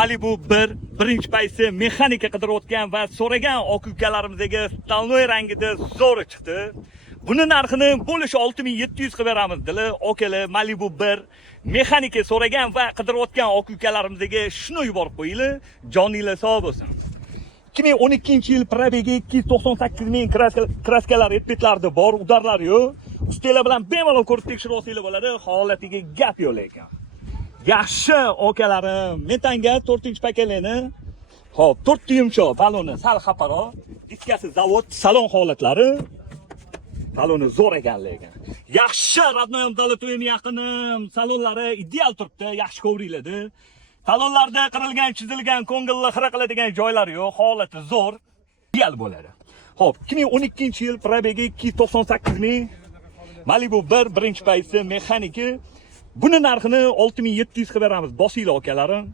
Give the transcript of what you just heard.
Malibu 1 birinchi paysi mexanika qidirayotgan va so'ragan oq ukalarimizga stolnoy rangida zo'ri chiqdi. Buni narxini bo'lish 6700 qilib beramiz dili. Okalar Malibu 1 mexanika so'ragan va qidirayotgan oq ukalarimizga shuni yuborib qo'yinglar. Joninglar sog' bo'lsin. 2012-yil probegi 298 ming kraskalar etbetlarda bor, udarlar yo'q. Ustalar bilan bemalol ko'rib tekshirib olsanglar bo'ladi. Holatiga gap yo'q lekin. Yaxshi okalarim, metanga 4-paketleni. Xo'p, 4 yumshoq baloni sal xaparo, diskasi zavod, salon holatlari. Saloni zo'r ekan lekin. Yaxshi radnoyam to'yim yaqinim, salonlari ideal turibdi, yaxshi kovriladi. Salonlarda qirilgan, chizilgan, ko'ngilli xira qiladigan joylari yo'q, holati zo'r, ideal bo'ladi. Xo'p, 2012-yil probegi 298 ming. Malibu 1 birinchi paysi mexaniki. Buni narxini 6700 qilib beramiz. Bosinglar okalarim.